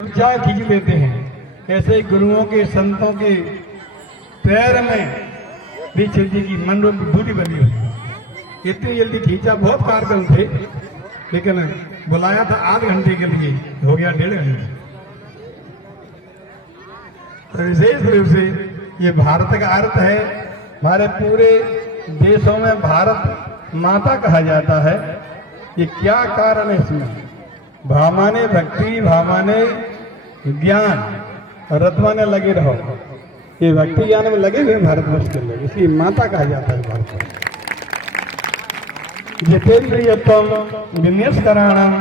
ऊंचा खींच लेते हैं। ऐसे गुरुओं के संतों के पैर में भी जी की मन की बूटी बनी हुई। इतनी जल्दी खींचा, बहुत कार्यक्रम थे, लेकिन बुलाया था आध घंटे के लिए, हो गया 1.5 घंटे। विशेष रूप से ये भारत का अर्थ है। हमारे पूरे देशों में भारत माता कहा जाता है। ये क्या कारण है इसमें? भामाने भक्ति, भामाने ज्ञान, रत्वाने लगे रहो। ये भक्ति ज्ञान में लगे हुए भारतवर्ष के लोग, इसलिए माता कहा जाता है भारत। जितेन्द्रियत्वम विन्यस्कराणम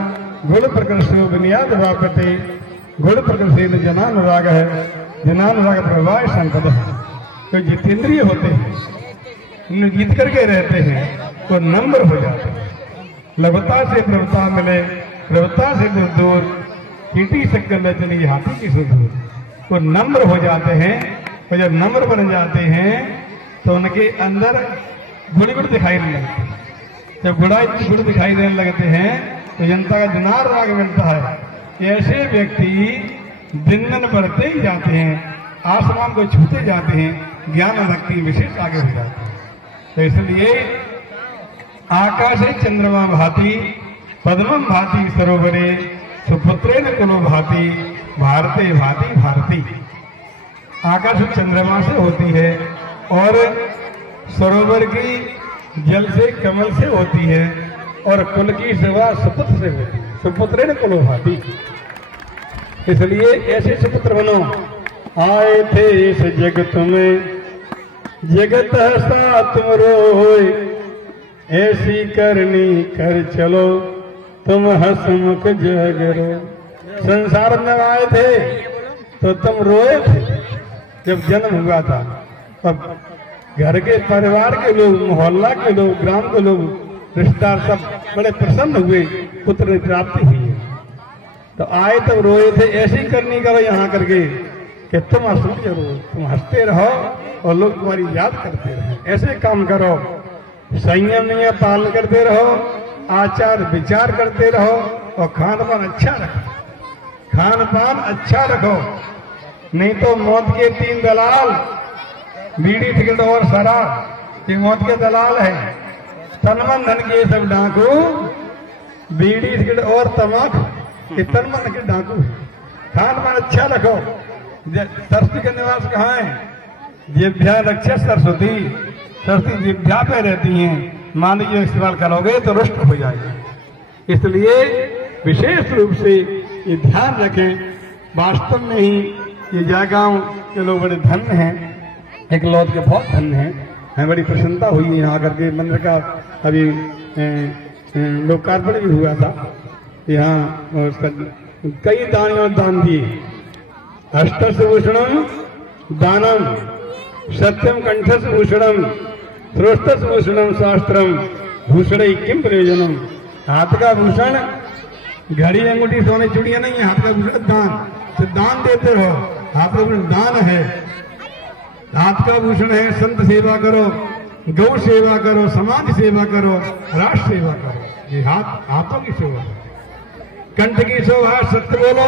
गुण प्रकृष्टो विनियाद वापते गुण प्रकृष्ट जनानुराग है, जनानुराग प्रवाह संपद है। तो जितेंद्रिय होते हैं, उन्हें जीत करके रहते हैं, वो नम्र हो जाते हैं। लघुता से प्रभुता मिले, प्रभुता से दूर, चींटी शक्कर नचनी हाथी की सुदूर। वो नम्र हो जाते हैं, और जब नम्र बन जाते हैं तो उनके अंदर गुण दिखाई देने लगते हैं। जब गुण दिखाई देने लगते हैं तो जनता का जनार राग मिलता है। ऐसे व्यक्ति दिन दिन बढ़ते ही जाते हैं, आसमान को छूते जाते हैं, ज्ञान भक्ति विशेष आगे हो जाते हैं। तो इसलिए आकाशे चंद्रमा भाति, पद्मम भाति सरोवरे, सुपुत्रेण कुलो भाति, भारते भाति भारती। आकाश चंद्रमा से होती है और सरोवर की जल से, कमल से होती है, और कुल की सेवा सुपुत्र से होती है। सुपुत्रेण कुलो भाति, इसलिए ऐसे सुपुत्र बनो। आए थे इस जगत में, जगत हंसा तुम रोए, ऐसी करनी कर चलो तुम हंसमुख जगरो। संसार में आए थे तो तुम रोए थे जब जन्म हुआ था, अब घर के परिवार के लोग, मोहल्ला के लोग, ग्राम के लोग, रिश्तेदार सब बड़े प्रसन्न हुए, पुत्र की प्राप्ति हुई है। तो आए तब रोए थे, ऐसी करनी करो यहाँ करके कि तुम हंसमुख जगरो, तुम हंसते रहो और लोग तुम्हारी याद करते रहे। ऐसे काम करो, संयम पालन करते रहो, आचार विचार करते रहो, और खान पान अच्छा रखो। खान पान अच्छा रखो, नहीं तो मौत के 3 दलाल, बीड़ी सिगरेट और शराब, ये मौत के दलाल है। तन मन धन के सब डाकू, बीड़ी सिगरेट और तमाकू, ये तन मन के डाकू है। खान पान अच्छा रखो। सरस्वती का निवास कहाँ है? जिभ्या रक्षा सरस्वती, सरस्वती जिभ्या पे रहती हैं। मान लीजिए इस्तेमाल करोगे तो रुष्ट हो जाएगा। इसलिए विशेष रूप से ये ध्यान रखें। वास्तव में ही ये जयगांव के लोग बड़े धन्य हैं, एक लौट के बहुत धन्य हैं। हमें बड़ी प्रसन्नता हुई है यहाँ करके। मंदिर का अभी लोकार्पण भी हुआ था यहाँ, और उसका कई दान दिए। अष्टभूषणम दानम, सत्यम कंठस भूषणम, श्रोष्ठस भूषणम शास्त्रम, भूषण किम प्रयोजनम। हाथ का भूषण घड़ी, अंगूठी, सोने, चूड़ियां नहीं है। हाथ का भूषण दान, तो दान देते रहो। हाथ का भूषण दान है। हाथ का भूषण है संत सेवा करो, गौ सेवा करो, समाज सेवा करो, राष्ट्र सेवा करो। ये हाथों की सेवा है। कंठ की शोभा सत्य बोलो,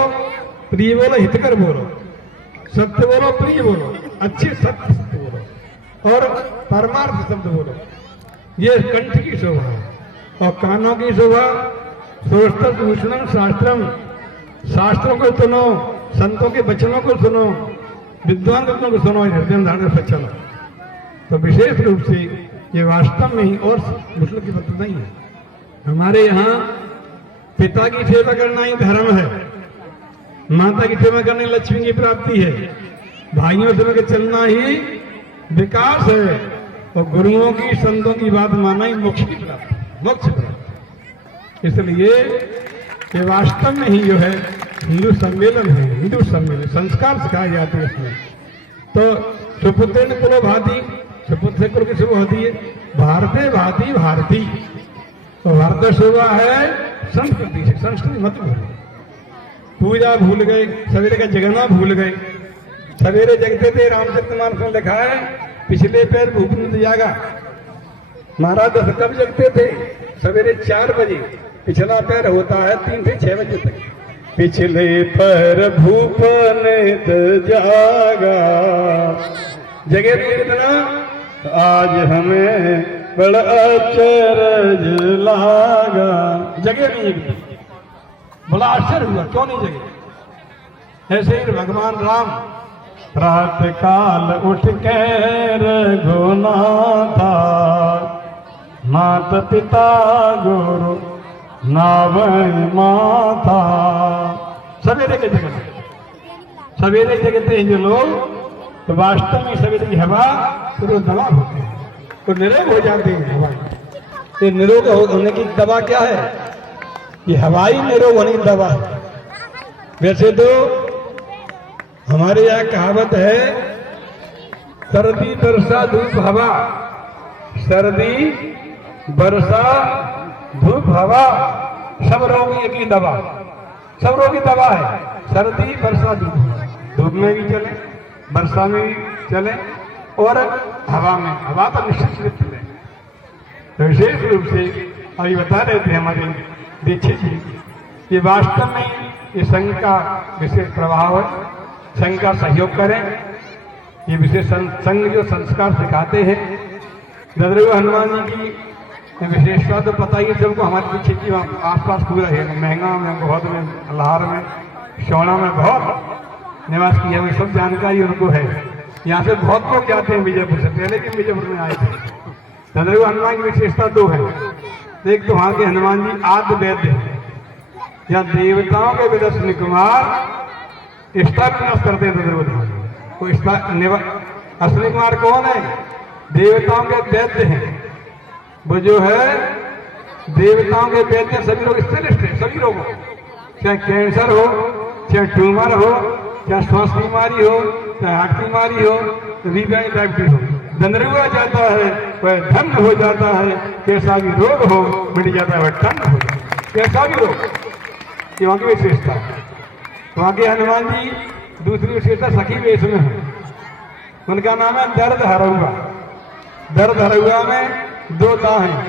प्रिय बोलो, हितकर बोलो। सत्य बोलो, प्रिय बोलो, अच्छे सत्य बोलो, और परमार्थ शब्द बोलो। ये कंठ की शोभा है। और कानों की शोभा श्रोष्ठस भूषणम शास्त्रम, शास्त्रों को सुनो, संतों के वचनों को सुनो, विद्वान वचनों को सुनो, हृदय धारण से चलो। तो विशेष रूप से ये वास्तव में ही और मुस्लिम की बात नहीं है। हमारे यहाँ पिता की सेवा करना ही धर्म है, माता की सेवा करने लक्ष्मी की प्राप्ति है, भाइयों से मिलकर चलना ही विकास है, और गुरुओं की, संतों की बात मानना ही मोक्ष की प्राप्ति, मोक्ष प्राप्ति। इसलिए ये वास्तव में ही जो है हिंदू सम्मेलन है, हिंदू सम्मेलन, संस्कार सिखाए जाते हैं इसमें। तो सुपुत्र कुलो भाती, सुपुत्र से कुल की शुरू होती है। भारते भाती भारती, तो भारत शोभा है संस्कृति से। संस्कृति मत भूलो, पूजा भूल गए, सवेरे का जगना भूल गए। सवेरे जगते थे, रामचरितमानस में लिखा है, पिछले पैर भूपन जागा। महाराज दस कब जगते थे? सवेरे 4 बजे। पिछला पैर होता है 3 से 6 बजे तक। पिछले पर भूपन जागा। जगह इतना आज हमें बड़ा अचरज लागा। जगह नहीं एक बड़ा आश्चर्य हुआ, क्यों नहीं जगे। ऐसे ही भगवान राम प्रातः काल उठ के रघुनाथा, माता पिता गुरु नावन माता। सवेरे के जगह, सवेरे जगते हैं जो लोग, तो वास्तव में सवेरे की हवा शुरू दवा होती है, तो निरोग हो जाते हैं हवा। ये निरोग होने की दवा क्या है? ये हवाई निरोग होने की दवा है। वैसे तो हमारे यहाँ कहावत है, सर्दी वर्षा धूप हवा, सर्दी वर्षा धूप हवा सब रोगी की दवा, सब रोगी दवा है। सर्दी वर्षा धूप, धूप में भी चले, वर्षा में भी चले, और हवा में, हवा तो निश्चित रूप से। तो विशेष रूप से अभी बता रहे थे हमारे दीक्षित जी, ये वास्तव में ये संघ का विशेष प्रभाव है। संघ का सहयोग करें, ये विशेष संघ जो संस्कार सिखाते हैं। ददरुआ हनुमान जी की विशेषता तो पता ही है सबको। हमारे पीछे की आसपास पूरा है, महंगा में, बहुत में, अल्हार में, शोणा में बहुत निवास किया हुआ, सब जानकारी उनको है। यहाँ से बहुत लोग जाते हैं विजयपुर से, पहले भी विजयपुर में आए थे। ददरुआ हनुमान की विशेषता दो है। एक तो वहाँ के हनुमान जी आद्य वैद्य हैं, या देवताओं के वेद अश्विनी कुमार स्टार विनाश करते हैं। ददरुआ अश्विनी कुमार कौन है? देवताओं के वैद्य हैं। वो जो है देवताओं के वैद्य, सभी लोग स्पेशलिस्ट हैं, सभी लोगों, चाहे कैंसर हो, चाहे ट्यूमर हो, चाहे श्वास बीमारी हो, चाहे हार्ट बीमारी हो, डायबिटीज हो, ददरुआ जाता है वह धन हो जाता है। कैसा भी रोग हो मिट जाता है, वह ठंड हो जाता है, कैसा भी रोग। ये वहाँ की विशेषता है। वहाँ के हनुमान जी दूसरी विशेषता सखी वेश में है। उनका नाम है दर्द हरुआ। दर्द हरुआ में दो दां हैं।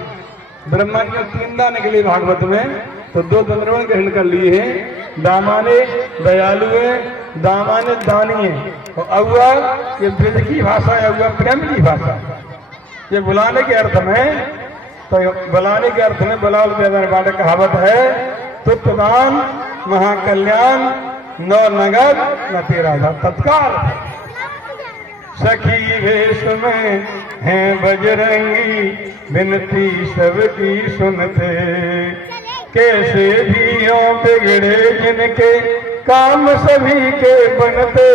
ब्रह्मा जी ने 3 दां निकले भागवत में, तो 2 दंद्रवन ग्रहण कर लिए हैं। दामाने दयालु है, दामाने दानी है, और अव्वा ये ब्रज की भाषा है, अव्वा प्रेम की भाषा। ये बुलाने के अर्थ में, तो बुलाने के अर्थ में बुलाओ बाटे कहावत है, तुत्तदान महाकल्याण नौ नगद न तेरा था तत्काल। सखी वेश में है बजरंगी, बिनती सबकी सुनते, कैसे भी हो बिगड़े जिनके, काम सभी के बनते,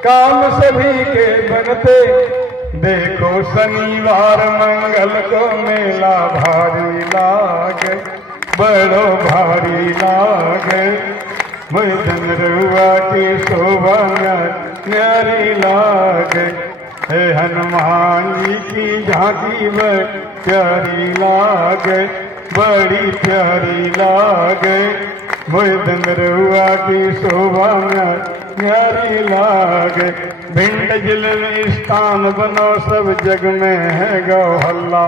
काम सभी के बनते। देखो शनिवार मंगल को मेला भारी लागे, बड़ो भारी लागे। मैं दंदरुआ की शोभा न्यारी लागे, हे हनुमान जी की झांकी में प्यारी लागे, बड़ी प्यारी लागे। मैं दंदरुआ की शोभा न्यारी लागे। भिंड जिले में स्थान बनो, सब जग में है गौ हल्ला।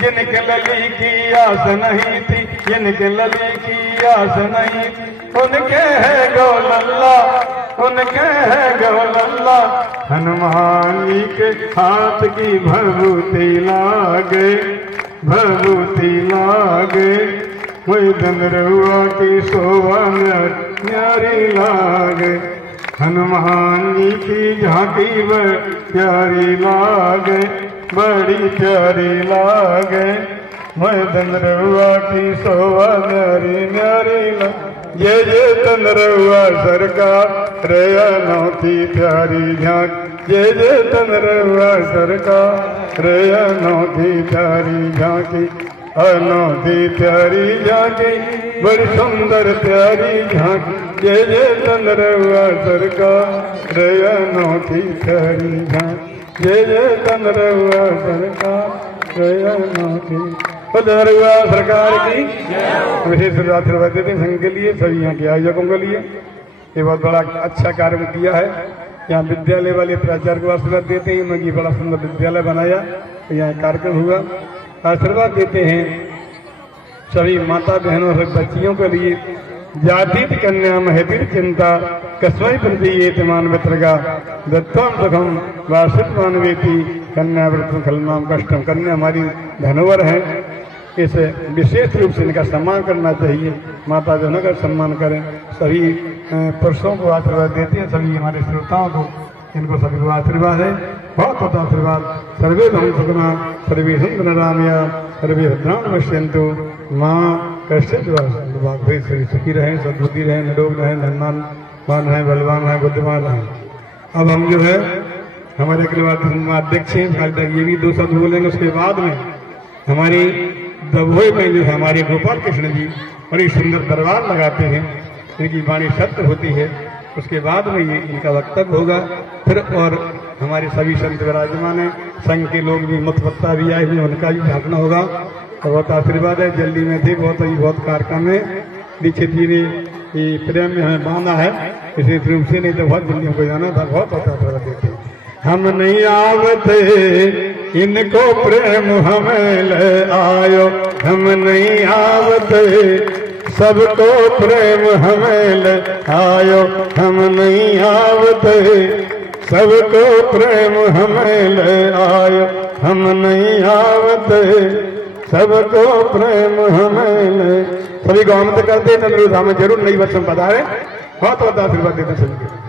जिनके लली की आस नहीं थी, जिनके लली की आस नहीं थी, उनके है गौ लल्ला, उनके है गौ लल्ला। हनुमान जी के हाथ की भभूति लागे, भभूति लागे। वही दंदरुआ की शोभा न्यारी लागे, हनुमान जी की झांकी में प्यारी लागे, बड़ी प्यारी लागे। मैं दंदरुआ की शोभा न्यारी न्यारी लागे। जय जय दंदरुआ सरकार रे अनोखी प्यारी झांक, जय जय दंदरुआ सरकार रे अनोखी प्यारी झांकी, अनोखी प्यारी झांकी, बड़ी सुंदर प्यारी झांकी। जय जय दंदरुआ सरकार रे अनोखी प्यारी झांकी, जय जय दंदरुआ सरकार रे अनोखी। दंदरुआ सरकार की विशेष आशीर्वाद देते संघ के लिए, सभी यहाँ के आयोजकों के लिए। ये बहुत बड़ा अच्छा कार्य किया है। यहाँ विद्यालय वाले प्राचार्य को आशीर्वाद देते हैं, उन्होंने बड़ा सुंदर विद्यालय बनाया, यहाँ कार्यक्रम हुआ। आशीर्वाद देते हैं सभी माता बहनों और बच्चियों के लिए, जातीत कन्या महतीर चिंता कस्मै प्रति मान वित्रगा दत्तम सुखम वासित मानवेती कन्या व्रतम खलनाम कष्टम। कन्या हमारी धनवर है, इस विशेष रूप से इनका सम्मान करना चाहिए। माता जनों का सम्मान करें। सभी पुरुषों को आशीर्वाद देते हैं, सभी हमारे श्रोताओं को, इनको सभी को आशीर्वाद है, बहुत होता आशीर्वाद। सर्वे धन सुखना सर्वे सुंदर रामया सर्वे भद्रान पश्यन्तु माँ कश्चित् सभी सुखी रहें, सद्बुद्धि रहें, निरोग रहें, धनवान रहें, बलवान रहें, बुद्धिमान रहें। अब हम जो है हमारे अध्यक्ष हैं, ये भी 2 शब्द बोलेंगे। उसके बाद में हमारी दबोई में जो है हमारे गोपाल कृष्ण जी बड़ी सुंदर दरबार लगाते हैं, इनकी वाणी सत्य होती है। उसके बाद में ये इनका वक्तव्य होगा। फिर और हमारे सभी संत विराजमान हैं, संघ के लोग भी, मुखवक्ता भी आए हुए, उनका भी झांकना होगा। तो बहुत आशीर्वाद है। जल्दी में थे, बहुत कार्यक्रम है। दीक्षित जी ने ये प्रेम में हमें बांधा है, इसी रूप से, नहीं तो बहुत जल्दी हमको जाना था। बहुत आशीर्वाद देते। हम नहीं आवते इनको प्रेम हमें ले आयो, हम नहीं आवते सबको प्रेम हमें ले आयो, हम नहीं आवते सबको प्रेम हमें ले आयो, हम नहीं आवते सबको प्रेम हमें ले। सभी को आमंत्रित करते हैं, नंदरू धाम में जरूर नई वर्ष में पधारे। बहुत आशीर्वाद देते सभी को।